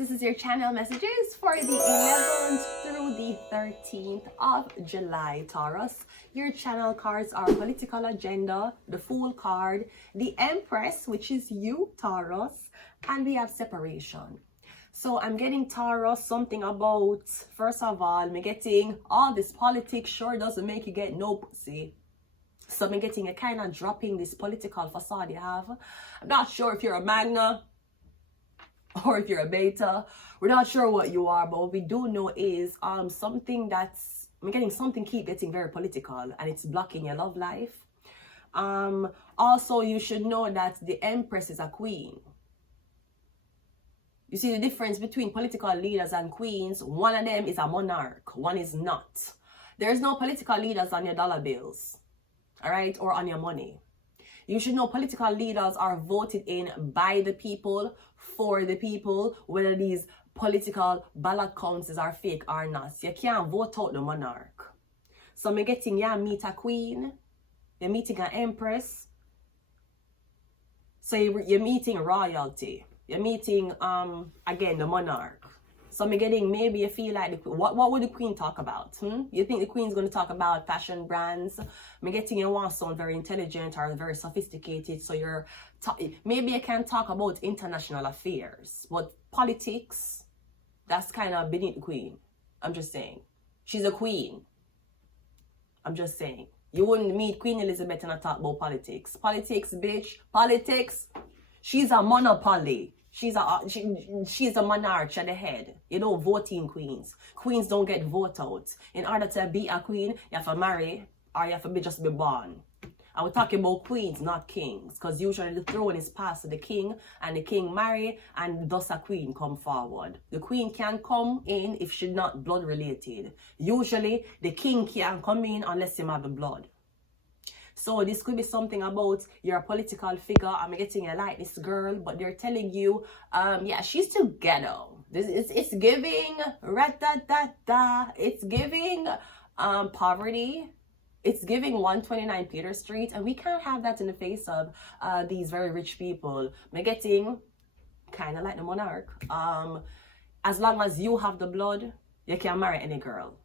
This is your channel messages for the 11th through the 13th of July, Taurus. Your channel cards are political agenda, the Fool card, the Empress, which is you, Taurus, and we have separation. So I'm getting Taurus something about, first of all, me getting all this politics sure doesn't make you get no pussy. So I'm getting a kind of dropping this political facade you have. I'm not sure if you're a Magna or if you're a Beta. We're not sure what you are, but what we do know is something that's, I'm getting something keep getting very political and it's blocking your love life. Also, you should know that the Empress is a queen. You see the difference between political leaders and queens. One of them is a monarch, one is not. There's no political leaders on your dollar bills, all right, or on your money. You should know political leaders are voted in by the people, for the people, whether these political ballot counts are fake or not. You can't vote out the monarch. So I'm getting you meet a queen, you're meeting an empress, so you're meeting royalty. You're meeting, again, the monarch. So I'm getting, maybe you feel like, what would the queen talk about? You think the queen's going to talk about fashion brands? I'm getting you want to sound very intelligent or very sophisticated. So you're, maybe you can talk about international affairs. But politics, that's kind of beneath the queen. I'm just saying. She's a queen. I'm just saying. You wouldn't meet Queen Elizabeth and talk about politics. Politics, bitch. Politics. She's a monopoly. She's a monarch at the head. You know, voting queens. Queens don't get vote out. In order to be a queen, you have to marry or you have to just be born. And we're talking about queens, not kings. Because usually the throne is passed to the king and the king marry and thus a queen come forward. The queen can't come in if she's not blood related. Usually the king can't come in unless you have the blood. So this could be something about you're a political figure. I'm getting a like this girl, but they're telling you, yeah, she's too ghetto. It's giving it's giving poverty. It's giving 129 Peter Street, and we can't have that in the face of these very rich people. I'm getting kind of like the monarch. As long as you have the blood, you can marry any girl.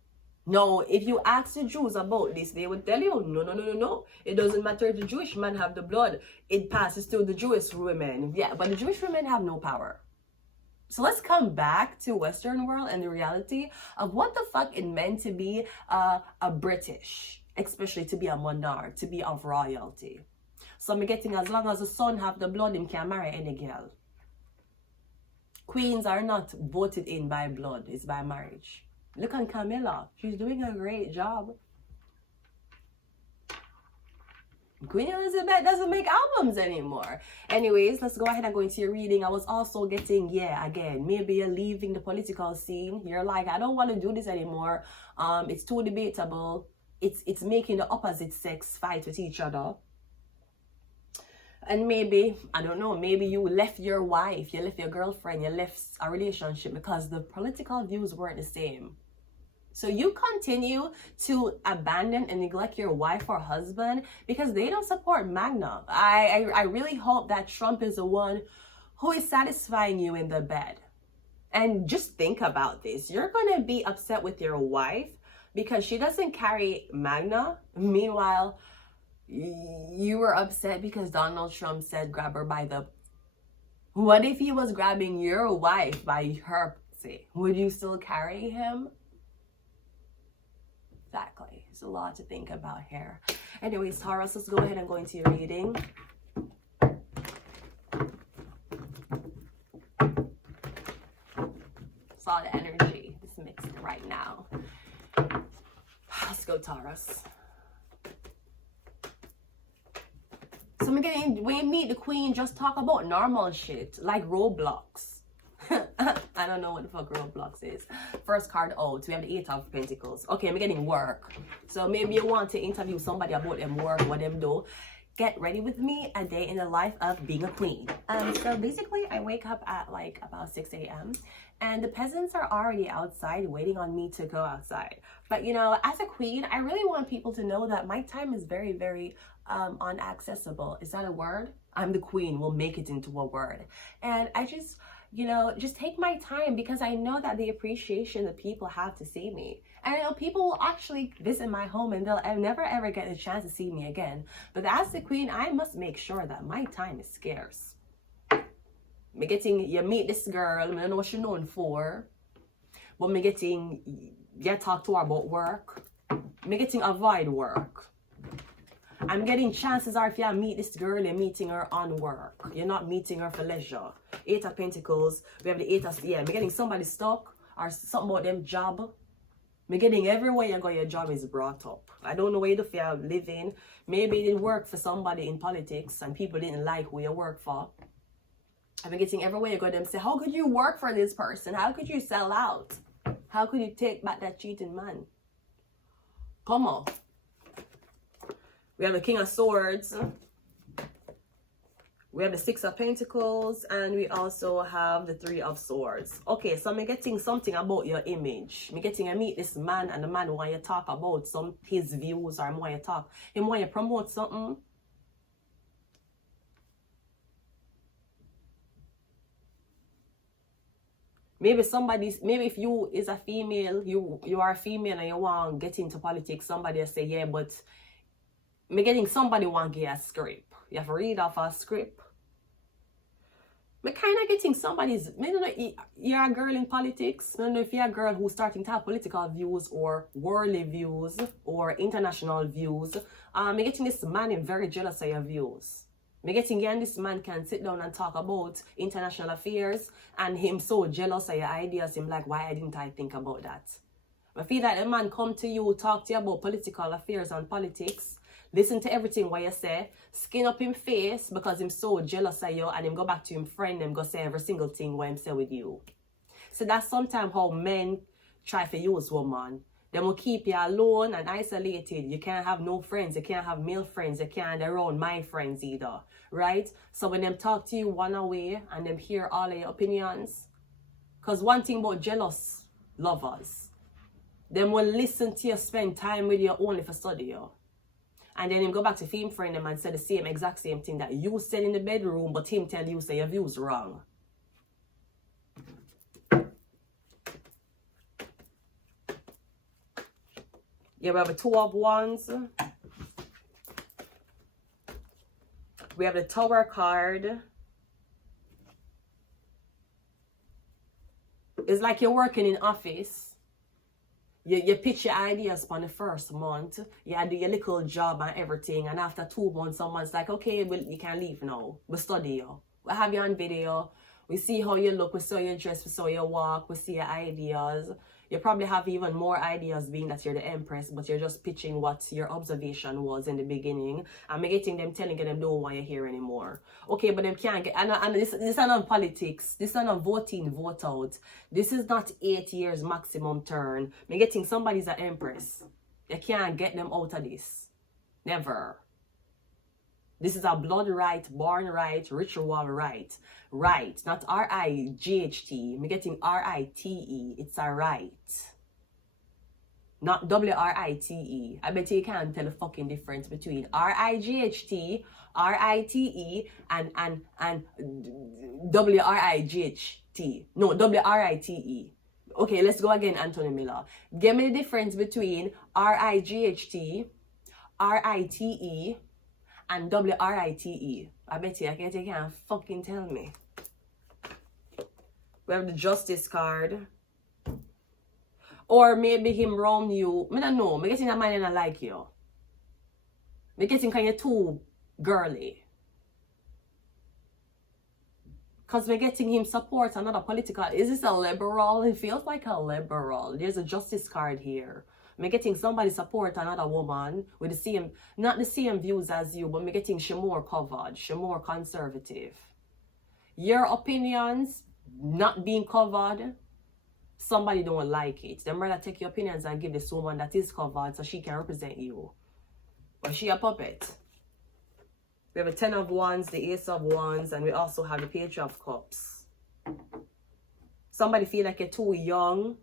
No, if you ask the Jews about this, they would tell you, no. It doesn't matter if the Jewish man have the blood. It passes to the Jewish women. Yeah, but the Jewish women have no power. So let's come back to Western world and the reality of what the fuck it meant to be a British, especially to be a monarch, to be of royalty. So I'm getting, as long as the son have the blood, him can marry any girl. Queens are not voted in by blood, it's by marriage. Look on Camilla. She's doing a great job. Queen Elizabeth doesn't make albums anymore. Anyways, let's go ahead and go into your reading. I was also getting, yeah, again, maybe you're leaving the political scene. You're like, I don't want to do this anymore. It's too debatable. It's making the opposite sex fight with each other. And maybe, I don't know, maybe you left your wife, you left your girlfriend, you left a relationship because the political views weren't the same. So you continue to abandon and neglect your wife or husband because they don't support Magna. I really hope that Trump is the one who is satisfying you in the bed. And just think about this. You're going to be upset with your wife because she doesn't carry Magna. Meanwhile, you were upset because Donald Trump said grab her by the... What if he was grabbing your wife by her pussy? Would you still carry him? Exactly. There's a lot to think about here. Anyways, Taurus, let's go ahead and go into your reading. Saw the energy. It's mixed right now. Let's go, Taurus. So I'm getting, when you meet the queen, just talk about normal shit, like Roblox. I don't know what the fuck Roblox is. First card out, we have the 8 of Pentacles. Okay, I'm getting work. So maybe you want to interview somebody about them work, what them do. Get ready with me, a day in the life of being a queen. So basically, I wake up at like about 6 a.m. and the peasants are already outside waiting on me to go outside. But you know, as a queen, I really want people to know that my time is very, very unaccessible. Is that a word? I'm the queen. We'll make it into a word. And I just you know, just take my time, because I know that the appreciation that people have to see me. And I know people will actually visit my home and they'll never ever get a chance to see me again. But as the queen, I must make sure that my time is scarce. Me getting, you meet this girl, I don't know what she's known for, but me getting, you talk to her about work. Me getting avoid work. I'm getting chances are if you meet this girl, you're meeting her on work. You're not meeting her for leisure. 8 of Pentacles. We have the 8 of, yeah, I'm getting somebody stuck or something about them job. I'm getting everywhere you go, your job is brought up. I don't know where you're living. Maybe you didn't work for somebody in politics and people didn't like who you work for. I'm getting everywhere you go, them say, how could you work for this person? How could you sell out? How could you take back that cheating man? Come on. We have the King of Swords. We have the 6 of Pentacles. And we also have the 3 of Swords. Okay, so I'm getting something about your image. I'm getting I meet this man, and the man want you to talk about his views, or want you to talk. Him want you to promote something. Maybe if you is a female, you are a female and you want to get into politics, somebody will say, yeah, but me getting somebody want to get a script. You have to read off a script. Me kind of getting somebody's, I don't know, you're a girl in politics. I don't know if you're a girl who's starting to have political views or worldly views or international views. Me getting this man is very jealous of your views. Me getting you and this man can sit down and talk about international affairs, and him so jealous of your ideas, him like, why didn't I think about that? I feel that a man come to you, talk to you about political affairs and politics, listen to everything what you say, skin up him face because him so jealous of you, and him go back to him friend, him go say every single thing what him say with you. So that's sometimes how men try to use woman. They will keep you alone and isolated. You can't have no friends. You can't have male friends. You can't around my friends either. Right? So when them talk to you one away and them hear all of your opinions. Because one thing about jealous lovers, them will listen to you, spend time with you only for study you. And then him go back to him friend them and say the exact same thing that you said in the bedroom, but him tell you say your view's wrong. Yeah, we have a 2 of Wands. We have the Tower card. It's like you're working in office. You pitch your ideas on the first month. You do your little job and everything. And after 2 months, someone's like, okay, well, you can leave now. We study you. We have you on video. We see how you look. We saw your dress. We saw your walk. We see your ideas. You probably have even more ideas being that you're the Empress, but you're just pitching what your observation was in the beginning. I'm getting them telling them don't want you here anymore. Okay, but them can't get, and this is not politics. This is not voting, vote out. This is not 8 years maximum term. I'm getting somebody's an Empress. You can't get them out of this. Never. This is a blood right, born right, ritual right. Right, not R-I-G-H-T. I'm getting R-I-T-E. It's a right. Not W-R-I-T-E. I bet you can't tell the fucking difference between R-I-G-H-T, R-I-T-E, and W-R-I-G-H-T. No, W-R-I-T-E. Okay, let's go again, Anthony Miller. Give me the difference between R-I-G-H-T, R-I-T-E, and W-R-I-T-E. I bet you can't fucking tell me. We have the Justice card. Or maybe him wrong you. I don't know. I'm getting a man and I like you. I'm getting kind of too girly. Because we're getting him support another political. Is this a liberal? It feels like a liberal. There's a Justice card here. I'm getting somebody support another woman with the same, not the same views as you, but I'm getting she more covered, she more conservative. Your opinions not being covered, somebody don't like it. Them rather take your opinions and give this woman that is covered so she can represent you. But she a puppet. We have a 10 of Wands, the Ace of Wands, and we also have the Page of Cups. Somebody feel like you're too young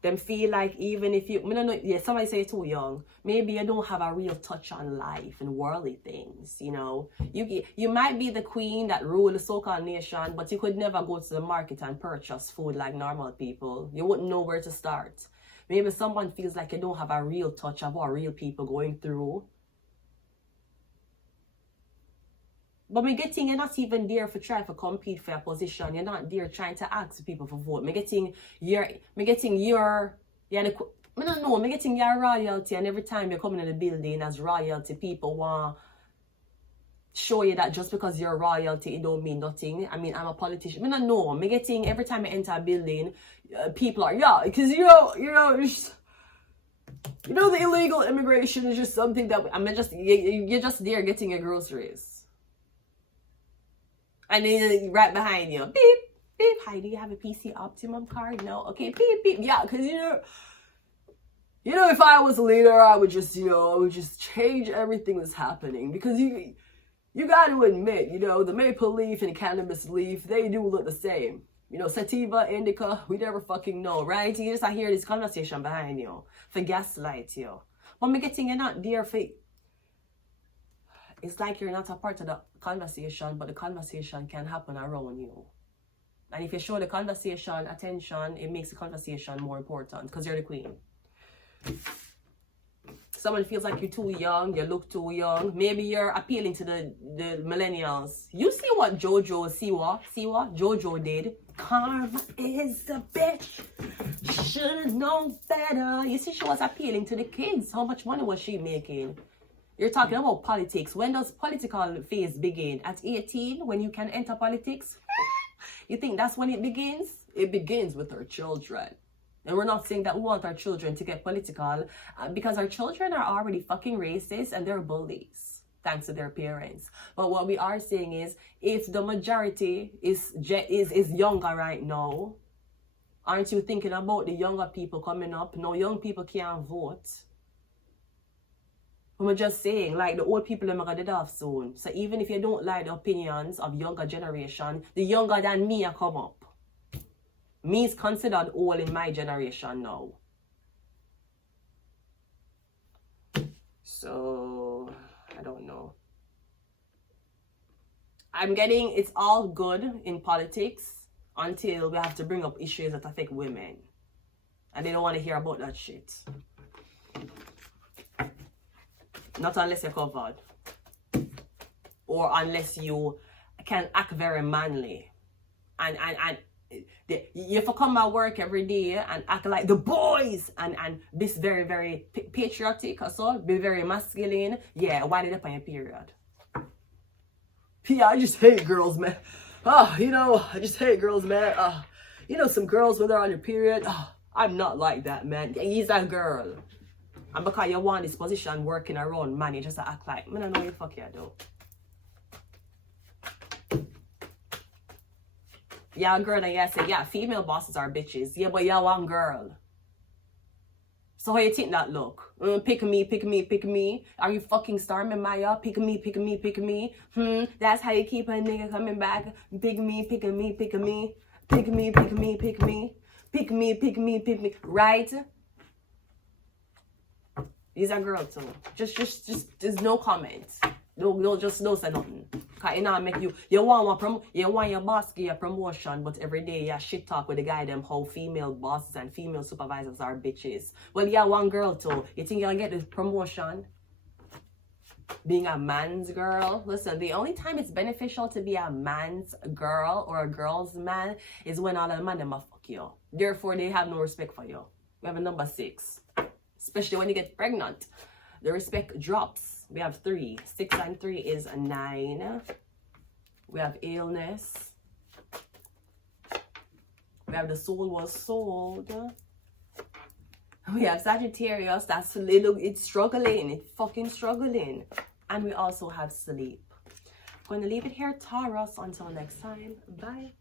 Them feel like even if you, I don't know, yeah, somebody say you're too young. Maybe you don't have a real touch on life and worldly things, you know. You might be the queen that rule the so-called nation, but you could never go to the market and purchase food like normal people. You wouldn't know where to start. Maybe someone feels like you don't have a real touch of what real people going through. But me getting, you're not even there for trying to compete for a position. You're not there trying to ask people for vote. Me getting your, I don't know, me getting your royalty, and every time you come in the building as royalty, people want show you that just because you're royalty, it don't mean nothing. I mean, I'm a politician. I don't know. Me getting every time I enter a building, people are, yeah, because you know, the illegal immigration is just something that, I mean, just, you're just there getting your groceries. And then right behind you, beep, beep. Hi, do you have a PC Optimum card? No? Okay, beep, beep. Yeah, because, you know, if I was a leader, I would just, I would just change everything that's happening. Because you got to admit, the maple leaf and cannabis leaf, they do look the same. Sativa, indica, we never fucking know, right? You just hear this conversation behind you for gaslight you. But me getting, you're not there for... It's like you're not a part of the conversation, but the conversation can happen around you. And if you show the conversation attention, it makes the conversation more important because you're the queen. Someone feels like you're too young, you look too young. Maybe you're appealing to the millennials. You see what Jojo did? Karma is a bitch. Should've known better. You see, she was appealing to the kids. How much money was she making? You're talking about politics. When does political phase begin? At 18, when you can enter politics? You think that's when it begins? It begins with our children. And we're not saying that we want our children to get political because our children are already fucking racist and they're bullies, thanks to their parents. But what we are saying is, if the majority is younger right now, aren't you thinking about the younger people coming up? No, young people can't vote. I'm just saying, like, the old people are going to get off soon. So even if you don't like the opinions of younger generation, the younger than me are come up. Me is considered old in my generation now. So, I don't know. I'm getting, it's all good in politics until we have to bring up issues that affect women. And they don't want to hear about that shit. Not unless you're covered. Or unless you can act very manly. And you have to come at work every day and act like the boys. And this very, very patriotic also. Be very masculine. Yeah, why did it on your period? Yeah, I just hate girls, man. I just hate girls, man. Some girls when they're on your period. I'm not like that, man. He's a girl. And because you want this position working around man, you just act like, I don't know what the fuck you do. Yeah, a girl, and you say, yeah, female bosses are bitches. Yeah, but you're one girl. So how you think that look? Pick me, pick me, pick me. Are you fucking Stormy Maya? Pick me, pick me, pick me. That's how you keep a nigga coming back. Pick me, pick me, pick me. Pick me, pick me, pick me. Pick me, pick me, pick me. Right? He's a girl too. Just there's no comments. Don't say nothing. Cause it not make you want your boss give you a promotion, but every day you shit talk with the guy them how female bosses and female supervisors are bitches. Well, you're one girl too. You think you'll get this promotion? Being a man's girl? Listen, the only time it's beneficial to be a man's girl or a girl's man is when all the men them fuck you. Therefore, they have no respect for you. We have a number 6. Especially when you get pregnant. The respect drops. We have 3. 6 and 3 is a 9. We have illness. We have the soul was sold. We have Sagittarius. That's a little, it's struggling. It's fucking struggling. And we also have sleep. I'm going to leave it here, Taurus. Until next time. Bye.